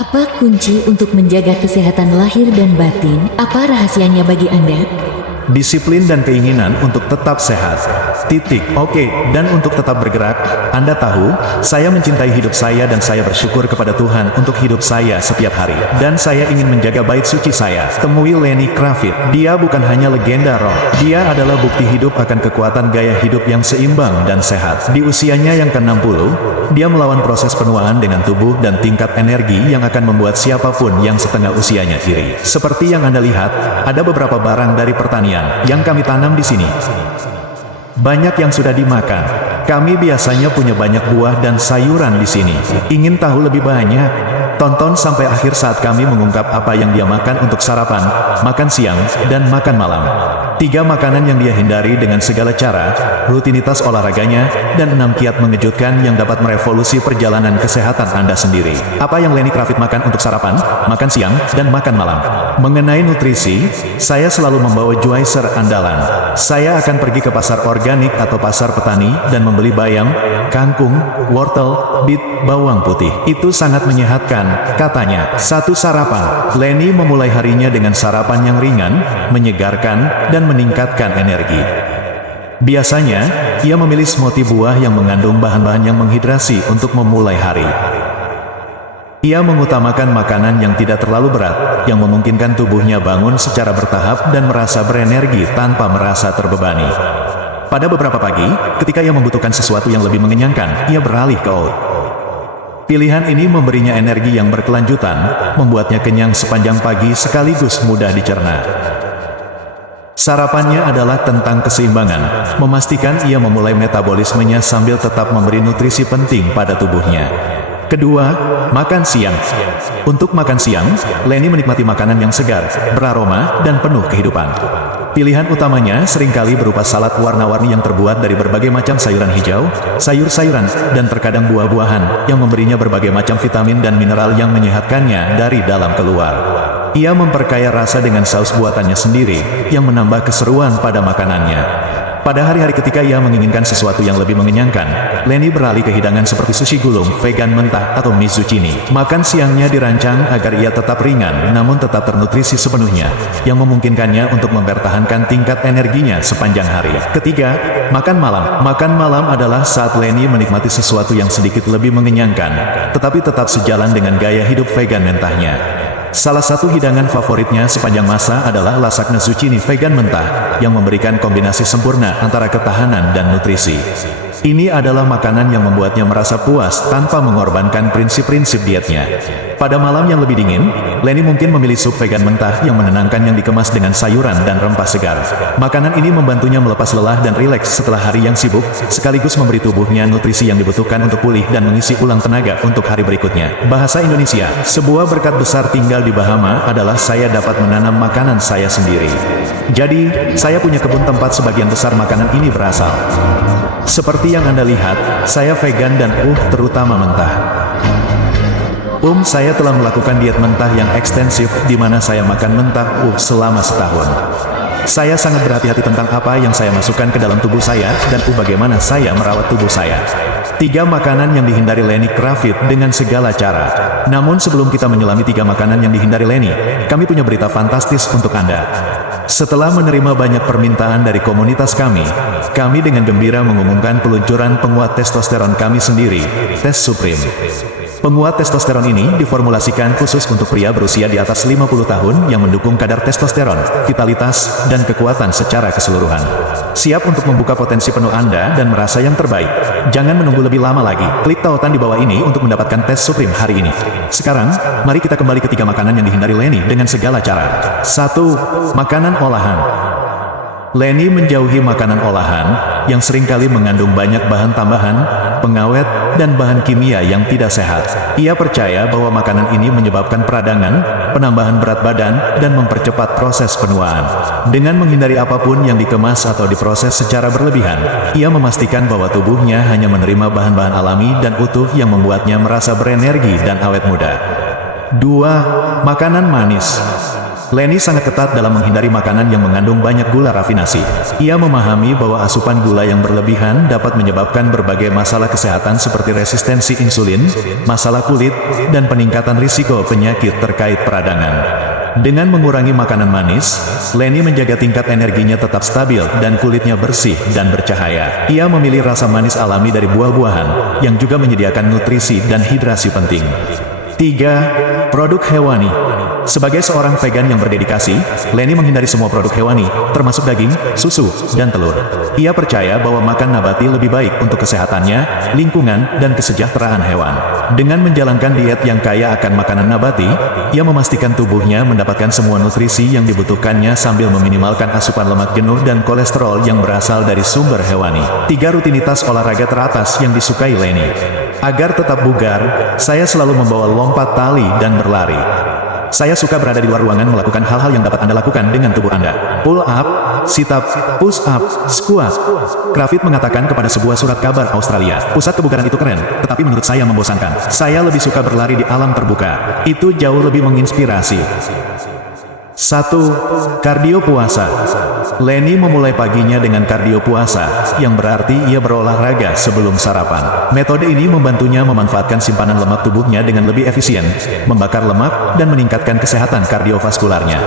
Apa kunci untuk menjaga kesehatan lahir dan batin? Apa rahasianya bagi Anda? Disiplin dan keinginan untuk tetap sehat. Titik. Oke, dan untuk tetap bergerak, Anda tahu, saya mencintai hidup saya dan saya bersyukur kepada Tuhan untuk hidup saya setiap hari. Dan saya ingin menjaga bait suci saya. Temui Lenny Kravitz. Dia bukan hanya legenda rock. Dia adalah bukti hidup akan kekuatan gaya hidup yang seimbang dan sehat. Di usianya yang ke-60, dia melawan proses penuaan dengan tubuh dan tingkat energi yang akan membuat siapapun yang setengah usianya iri. Seperti yang Anda lihat, ada beberapa barang dari pertanian yang kami tanam di sini. Banyak yang sudah dimakan. Kami biasanya punya banyak buah dan sayuran di sini. Ingin tahu lebih banyak? Tonton sampai akhir saat kami mengungkap apa yang dia makan untuk sarapan, makan siang, dan makan malam. 3 makanan yang dia hindari dengan segala cara, rutinitas olahraganya, dan 6 kiat mengejutkan yang dapat merevolusi perjalanan kesehatan Anda sendiri. Apa yang Lenny Kravitz makan untuk sarapan, makan siang, dan makan malam? Mengenai nutrisi, saya selalu membawa juicer andalan. Saya akan pergi ke pasar organik atau pasar petani dan membeli bayam, kangkung, wortel, beet, bawang putih. Itu sangat menyehatkan, katanya. 1 sarapan. Lenny memulai harinya dengan sarapan yang ringan, menyegarkan, dan meningkatkan energi. Biasanya, ia memilih smoothie buah yang mengandung bahan-bahan yang menghidrasi untuk memulai hari. Ia mengutamakan makanan yang tidak terlalu berat, yang memungkinkan tubuhnya bangun secara bertahap dan merasa berenergi tanpa merasa terbebani. Pada beberapa pagi, ketika ia membutuhkan sesuatu yang lebih mengenyangkan, ia beralih ke oat. Pilihan ini memberinya energi yang berkelanjutan, membuatnya kenyang sepanjang pagi sekaligus mudah dicerna. Sarapannya adalah tentang keseimbangan, memastikan ia memulai metabolismenya sambil tetap memberi nutrisi penting pada tubuhnya. Kedua, makan siang. Untuk makan siang, Lenny menikmati makanan yang segar, beraroma, dan penuh kehidupan. Pilihan utamanya seringkali berupa salad warna-warni yang terbuat dari berbagai macam sayuran hijau, sayur-sayuran, dan terkadang buah-buahan, yang memberinya berbagai macam vitamin dan mineral yang menyehatkannya dari dalam keluar. Ia memperkaya rasa dengan saus buatannya sendiri, yang menambah keseruan pada makanannya. Pada hari-hari ketika ia menginginkan sesuatu yang lebih mengenyangkan, Lenny beralih ke hidangan seperti sushi gulung, vegan mentah, atau mizucchini. Makan siangnya dirancang agar ia tetap ringan namun tetap ternutrisi sepenuhnya, yang memungkinkannya untuk mempertahankan tingkat energinya sepanjang hari. Ketiga, makan malam. Makan malam adalah saat Lenny menikmati sesuatu yang sedikit lebih mengenyangkan, tetapi tetap sejalan dengan gaya hidup vegan mentahnya. Salah satu hidangan favoritnya sepanjang masa adalah lasagna zucchini vegan mentah, yang memberikan kombinasi sempurna antara ketahanan dan nutrisi. Ini adalah makanan yang membuatnya merasa puas tanpa mengorbankan prinsip-prinsip dietnya. Pada malam yang lebih dingin, Lenny mungkin memilih sup vegan mentah yang menenangkan yang dikemas dengan sayuran dan rempah segar. Makanan ini membantunya melepas lelah dan rileks setelah hari yang sibuk, sekaligus memberi tubuhnya nutrisi yang dibutuhkan untuk pulih dan mengisi ulang tenaga untuk hari berikutnya. Bahasa Indonesia, sebuah berkat besar tinggal di Bahama adalah saya dapat menanam makanan saya sendiri. Jadi, saya punya kebun tempat sebagian besar makanan ini berasal. Seperti yang Anda lihat, saya vegan dan terutama mentah. Saya telah melakukan diet mentah yang ekstensif di mana saya makan mentah selama setahun. Saya sangat berhati-hati tentang apa yang saya masukkan ke dalam tubuh saya dan bagaimana saya merawat tubuh saya. 3 makanan yang dihindari Lenny Kravitz dengan segala cara. Namun sebelum kita menyelami 3 makanan yang dihindari Lenny, kami punya berita fantastis untuk Anda. Setelah menerima banyak permintaan dari komunitas kami dengan gembira mengumumkan peluncuran penguat testosteron kami sendiri, Test Supreme. Penguat testosteron ini diformulasikan khusus untuk pria berusia di atas 50 tahun yang mendukung kadar testosteron, vitalitas, dan kekuatan secara keseluruhan. Siap untuk membuka potensi penuh Anda dan merasa yang terbaik? Jangan menunggu lebih lama lagi. Klik tautan di bawah ini untuk mendapatkan Test Supreme hari ini. Sekarang, mari kita kembali ke 3 makanan yang dihindari Lenny dengan segala cara. 1. Makanan olahan. Lenny menjauhi makanan olahan, yang seringkali mengandung banyak bahan tambahan, pengawet, dan bahan kimia yang tidak sehat. Ia percaya bahwa makanan ini menyebabkan peradangan, penambahan berat badan, dan mempercepat proses penuaan. Dengan menghindari apapun yang dikemas atau diproses secara berlebihan, ia memastikan bahwa tubuhnya hanya menerima bahan-bahan alami dan utuh yang membuatnya merasa berenergi dan awet muda. 2. Makanan manis. Lenny sangat ketat dalam menghindari makanan yang mengandung banyak gula rafinasi. Ia memahami bahwa asupan gula yang berlebihan dapat menyebabkan berbagai masalah kesehatan seperti resistensi insulin, masalah kulit, dan peningkatan risiko penyakit terkait peradangan. Dengan mengurangi makanan manis, Lenny menjaga tingkat energinya tetap stabil dan kulitnya bersih dan bercahaya. Ia memilih rasa manis alami dari buah-buahan, yang juga menyediakan nutrisi dan hidrasi penting. 3. Produk hewani. Sebagai seorang vegan yang berdedikasi, Lenny menghindari semua produk hewani, termasuk daging, susu, dan telur. Ia percaya bahwa makan nabati lebih baik untuk kesehatannya, lingkungan, dan kesejahteraan hewan. Dengan menjalankan diet yang kaya akan makanan nabati, ia memastikan tubuhnya mendapatkan semua nutrisi yang dibutuhkannya sambil meminimalkan asupan lemak jenuh dan kolesterol yang berasal dari sumber hewani. 3 rutinitas olahraga teratas yang disukai Lenny. Agar tetap bugar, saya selalu membawa lompat tali dan berlari. Saya suka berada di luar ruangan melakukan hal-hal yang dapat Anda lakukan dengan tubuh Anda. Pull up, sit up, push up, squat. Kravitz mengatakan kepada sebuah surat kabar Australia, pusat kebugaran itu keren, tetapi menurut saya membosankan. Saya lebih suka berlari di alam terbuka. Itu jauh lebih menginspirasi. 1. Kardio puasa. Lenny memulai paginya dengan kardio puasa, yang berarti ia berolahraga sebelum sarapan. Metode ini membantunya memanfaatkan simpanan lemak tubuhnya dengan lebih efisien, membakar lemak, dan meningkatkan kesehatan kardiovaskularnya.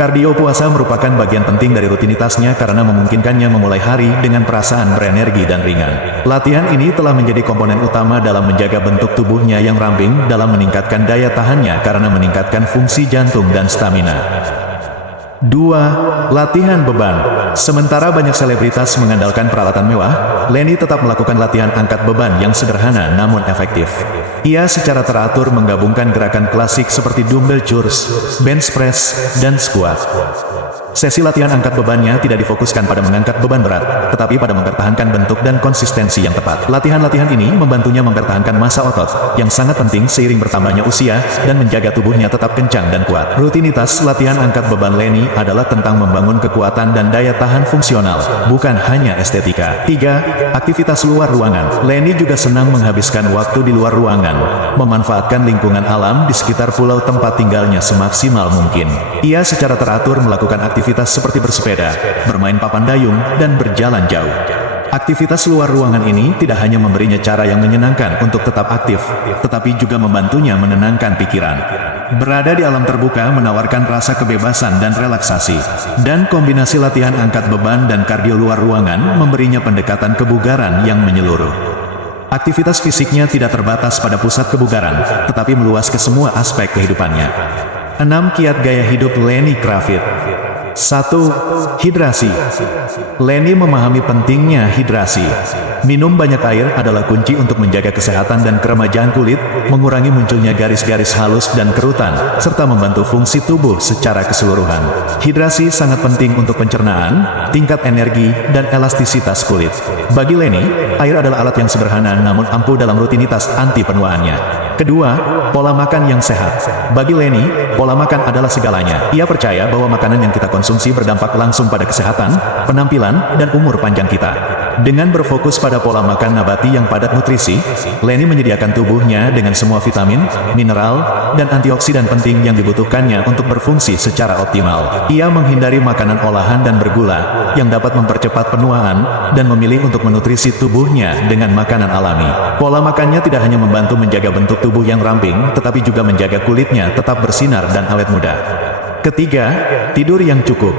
Kardio puasa merupakan bagian penting dari rutinitasnya karena memungkinkannya memulai hari dengan perasaan berenergi dan ringan. Latihan ini telah menjadi komponen utama dalam menjaga bentuk tubuhnya yang ramping dalam meningkatkan daya tahannya karena meningkatkan fungsi jantung dan stamina. 2. Latihan beban. Sementara banyak selebritas mengandalkan peralatan mewah, Lenny tetap melakukan latihan angkat beban yang sederhana namun efektif. Ia secara teratur menggabungkan gerakan klasik seperti dumbbell curls, bench press, dan squat. Sesi latihan angkat bebannya tidak difokuskan pada mengangkat beban berat, tetapi pada mempertahankan bentuk dan konsistensi yang tepat. Latihan-latihan ini membantunya mempertahankan massa otot, yang sangat penting seiring bertambahnya usia, dan menjaga tubuhnya tetap kencang dan kuat. Rutinitas latihan angkat beban Lenny adalah tentang membangun kekuatan dan daya tahan fungsional, bukan hanya estetika. 3. Aktivitas luar ruangan. Lenny juga senang menghabiskan waktu di luar ruangan, memanfaatkan lingkungan alam di sekitar pulau tempat tinggalnya semaksimal mungkin. Ia secara teratur melakukan aktivitas seperti bersepeda, bermain papan dayung, dan berjalan jauh. Aktivitas luar ruangan ini tidak hanya memberinya cara yang menyenangkan untuk tetap aktif, tetapi juga membantunya menenangkan pikiran. Berada di alam terbuka menawarkan rasa kebebasan dan relaksasi, dan kombinasi latihan angkat beban dan kardio luar ruangan memberinya pendekatan kebugaran yang menyeluruh. Aktivitas fisiknya tidak terbatas pada pusat kebugaran, tetapi meluas ke semua aspek kehidupannya. 6 kiat gaya hidup Lenny Kravitz. 1. Hidrasi. Lenny memahami pentingnya hidrasi. Minum banyak air adalah kunci untuk menjaga kesehatan dan keremajaan kulit, mengurangi munculnya garis-garis halus dan kerutan, serta membantu fungsi tubuh secara keseluruhan. Hidrasi sangat penting untuk pencernaan, tingkat energi, dan elastisitas kulit. Bagi Lenny, air adalah alat yang sederhana namun ampuh dalam rutinitas anti penuaannya. Kedua, pola makan yang sehat. Bagi Lenny, pola makan adalah segalanya. Ia percaya bahwa makanan yang kita konsumsi berdampak langsung pada kesehatan, penampilan, dan umur panjang kita. Dengan berfokus pada pola makan nabati yang padat nutrisi, Lenny menyediakan tubuhnya dengan semua vitamin, mineral, dan antioksidan penting yang dibutuhkannya untuk berfungsi secara optimal. Ia menghindari makanan olahan dan bergula, yang dapat mempercepat penuaan, dan memilih untuk menutrisi tubuhnya dengan makanan alami. Pola makannya tidak hanya membantu menjaga bentuk tubuh yang ramping, tetapi juga menjaga kulitnya tetap bersinar dan awet muda. Ketiga, tidur yang cukup.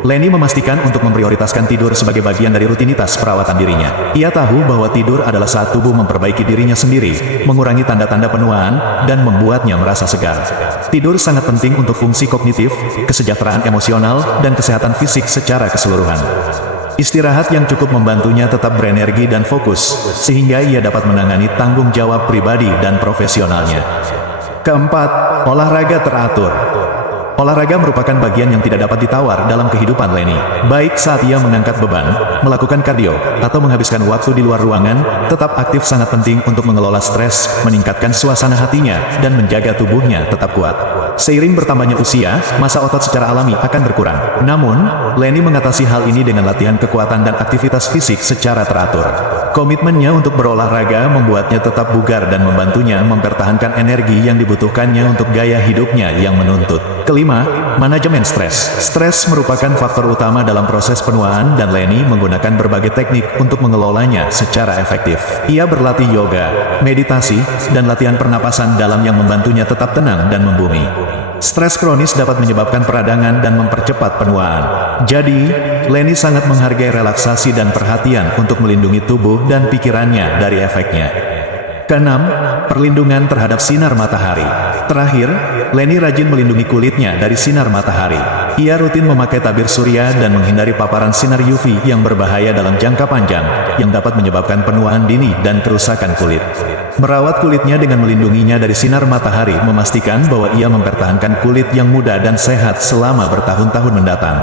Lenny memastikan untuk memprioritaskan tidur sebagai bagian dari rutinitas perawatan dirinya. Ia tahu bahwa tidur adalah saat tubuh memperbaiki dirinya sendiri, mengurangi tanda-tanda penuaan, dan membuatnya merasa segar. Tidur sangat penting untuk fungsi kognitif, kesejahteraan emosional, dan kesehatan fisik secara keseluruhan. Istirahat yang cukup membantunya tetap berenergi dan fokus, sehingga ia dapat menangani tanggung jawab pribadi dan profesionalnya. Keempat, olahraga teratur. Olahraga merupakan bagian yang tidak dapat ditawar dalam kehidupan Lenny. Baik saat ia mengangkat beban, melakukan kardio, atau menghabiskan waktu di luar ruangan, tetap aktif sangat penting untuk mengelola stres, meningkatkan suasana hatinya, dan menjaga tubuhnya tetap kuat. Seiring bertambahnya usia, massa otot secara alami akan berkurang. Namun, Lenny mengatasi hal ini dengan latihan kekuatan dan aktivitas fisik secara teratur. Komitmennya untuk berolahraga membuatnya tetap bugar dan membantunya mempertahankan energi yang dibutuhkannya untuk gaya hidupnya yang menuntut. Kelima, manajemen stres. Stres merupakan faktor utama dalam proses penuaan dan Leni menggunakan berbagai teknik untuk mengelolanya secara efektif. Ia berlatih yoga, meditasi, dan latihan pernapasan dalam yang membantunya tetap tenang dan membumi. Stres kronis dapat menyebabkan peradangan dan mempercepat penuaan. Jadi, Leni sangat menghargai relaksasi dan perhatian untuk melindungi tubuh dan pikirannya dari efeknya. Keenam, perlindungan terhadap sinar matahari. Terakhir, Leni rajin melindungi kulitnya dari sinar matahari. Ia rutin memakai tabir surya dan menghindari paparan sinar UV yang berbahaya dalam jangka panjang, yang dapat menyebabkan penuaan dini dan kerusakan kulit. Merawat kulitnya dengan melindunginya dari sinar matahari memastikan bahwa ia mempertahankan kulit yang muda dan sehat selama bertahun-tahun mendatang.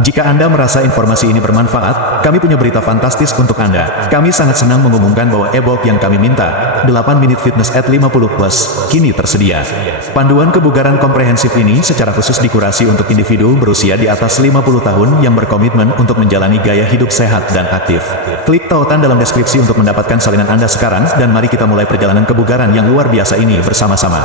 Jika Anda merasa informasi ini bermanfaat, kami punya berita fantastis untuk Anda. Kami sangat senang mengumumkan bahwa e-book yang kami minta, 8 Minute Fitness at 50+, kini tersedia. Panduan kebugaran komprehensif ini secara khusus dikurasi untuk individu berusia di atas 50 tahun yang berkomitmen untuk menjalani gaya hidup sehat dan aktif. Klik tautan dalam deskripsi untuk mendapatkan salinan Anda sekarang, dan mari kita mulai perjalanan kebugaran yang luar biasa ini bersama-sama.